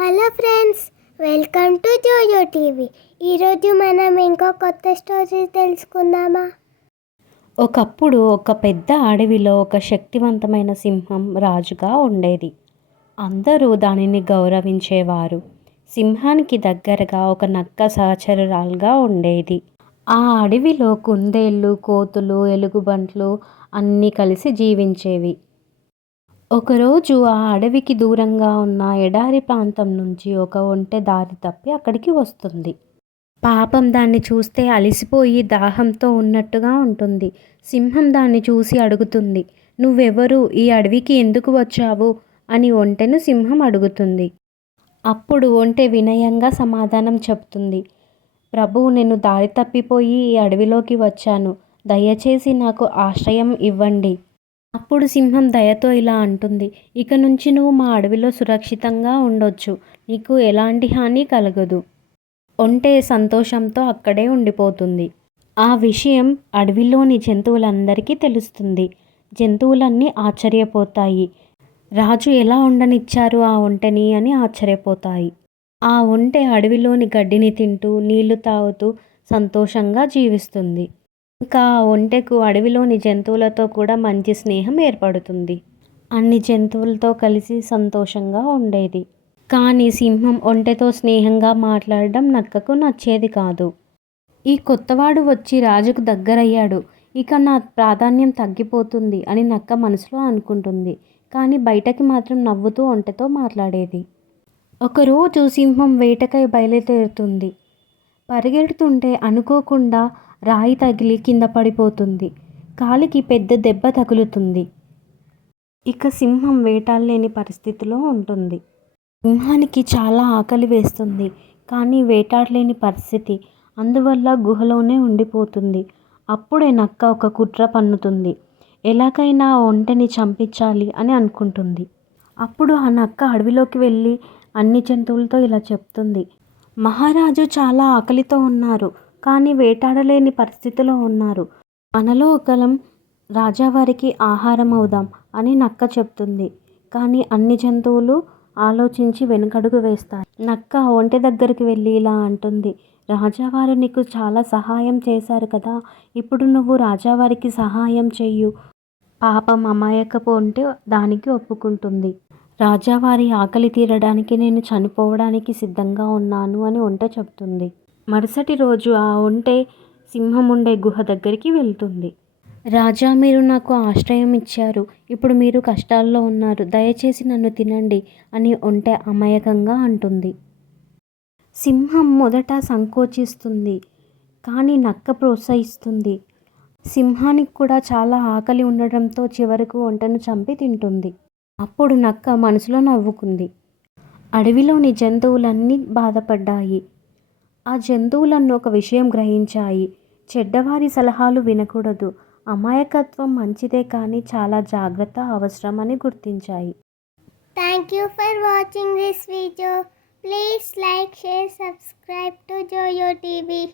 Hello friends, welcome to JoJo TV. ఈరోజు మనం ఇంకో కొత్త స్టోరీ తెలుసుకుందామా? ఒకప్పుడు ఒక పెద్ద అడవిలో ఒక శక్తివంతమైన సింహం రాజుగా ఉండేది. అందరూ దానిని గౌరవించేవారు. సింహానికి దగ్గరగా ఒక నక్క సహచరురాలుగా ఉండేది. ఆ అడవిలో కుందేళ్ళు, కోతులు, ఎలుగుబంట్లు అన్నీ కలిసి జీవించేవి. ఒకరోజు ఆ అడవికి దూరంగా ఉన్న ఎడారి ప్రాంతం నుంచి ఒక ఒంటె దారి తప్పి అక్కడికి వస్తుంది. పాపం దాన్ని చూస్తే అలిసిపోయి దాహంతో ఉన్నట్టుగా ఉంటుంది. సింహం దాన్ని చూసి అడుగుతుంది, "నువ్వెవరు? ఈ అడవికి ఎందుకు వచ్చావు?" అని ఒంటెను సింహం అడుగుతుంది. అప్పుడు ఒంటె వినయంగా సమాధానం చెప్తుంది, "ప్రభు, నేను దారి తప్పిపోయి ఈ అడవిలోకి వచ్చాను. దయచేసి నాకు ఆశ్రయం ఇవ్వండి." అప్పుడు సింహం దయతో ఇలా అంటుంది, "ఇక నుంచి నువ్వు మా అడవిలో సురక్షితంగా ఉండొచ్చు. నీకు ఎలాంటి హాని కలగదు." ఒంటె సంతోషంతో అక్కడే ఉండిపోతుంది. ఆ విషయం అడవిలోని జంతువులందరికీ తెలుస్తుంది. జంతువులన్నీ ఆశ్చర్యపోతాయి. రాజు ఎలా ఉండనిచ్చారు ఆ ఒంటెని అని ఆశ్చర్యపోతాయి. ఆ ఒంటె అడవిలోని గడ్డిని తింటూ నీళ్లు తాగుతూ సంతోషంగా జీవిస్తుంది. ఇంకా ఆ ఒంటెకు అడవిలోని జంతువులతో కూడా మంచి స్నేహం ఏర్పడుతుంది. అన్ని జంతువులతో కలిసి సంతోషంగా ఉండేది. కానీ సింహం ఒంటెతో స్నేహంగా మాట్లాడడం నక్కకు నచ్చేది కాదు. ఈ కొత్తవాడు వచ్చి రాజుకు దగ్గరయ్యాడు, ఇక నా ప్రాధాన్యం తగ్గిపోతుంది అని నక్క మనసులో అనుకుంటుంది. కానీ బయటకి మాత్రం నవ్వుతూ ఒంటెతో మాట్లాడేది. ఒకరోజు సింహం వేటకై బయలుదేరుతుంది. పరిగెడుతుంటే అనుకోకుండా రాయి తగిలి కింద పడిపోతుంది. కాలికి పెద్ద దెబ్బ తగులుతుంది. ఇక సింహం వేటాడలేని పరిస్థితిలో ఉంటుంది. సింహానికి చాలా ఆకలి వేస్తుంది, కానీ వేటాడలేని పరిస్థితి. అందువల్ల గుహలోనే ఉండిపోతుంది. అప్పుడే నక్క ఒక కుట్ర పన్నుతుంది. ఎలాగైనా ఒంటెని చంపించాలి అని అనుకుంటుంది. అప్పుడు ఆ నక్క అడవిలోకి వెళ్ళి అన్ని జంతువులతో ఇలా చెప్తుంది, "మహారాజు చాలా ఆకలితో ఉన్నారు, కానీ వేటాడలేని పరిస్థితిలో ఉన్నారు. మనలో ఒకరం రాజావారికి ఆహారం అవుదాం" అని నక్క చెప్తుంది. కానీ అన్ని జంతువులు ఆలోచించి వెనుకడుగు వేస్తాయి. నక్క ఒంటె దగ్గరికి వెళ్ళి ఇలా అంటుంది, "రాజావారు నీకు చాలా సహాయం చేశారు కదా, ఇప్పుడు నువ్వు రాజావారికి సహాయం చెయ్యు." పాపం అమాయకపు ఒంటె దానికి ఒప్పుకుంటుంది. రాజావారి ఆకలి తీరడానికి నేను చనిపోవడానికి సిద్ధంగా ఉన్నాను అని ఒంటె చెప్తుంది. మరుసటి రోజు ఆ ఒంటె సింహం ఉండే గుహ దగ్గరికి వెళ్తుంది. "రాజా, మీరు నాకు ఆశ్రయం ఇచ్చారు. ఇప్పుడు మీరు కష్టాల్లో ఉన్నారు. దయచేసి నన్ను తినండి" అని ఒంటె అమాయకంగా అంటుంది. సింహం మొదట సంకోచిస్తుంది, కానీ నక్క ప్రోత్సహిస్తుంది. సింహానికి కూడా చాలా ఆకలి ఉండడంతో చివరకు ఒంటెను చంపి తింటుంది. అప్పుడు నక్క మనసులో నవ్వుకుంది. అడవిలోని జంతువులన్నీ బాధపడ్డాయి. ఆ జంతువులన్నీ ఒక విషయం గ్రహించాయి, చెడ్డవారి సలహాలు వినకూడదు. అమాయకత్వం మంచిదే, కానీ చాలా జాగ్రత్త అవసరం అని గుర్తించాయి. Thank you for watching this video. Please like, share, subscribe to JoJo TV.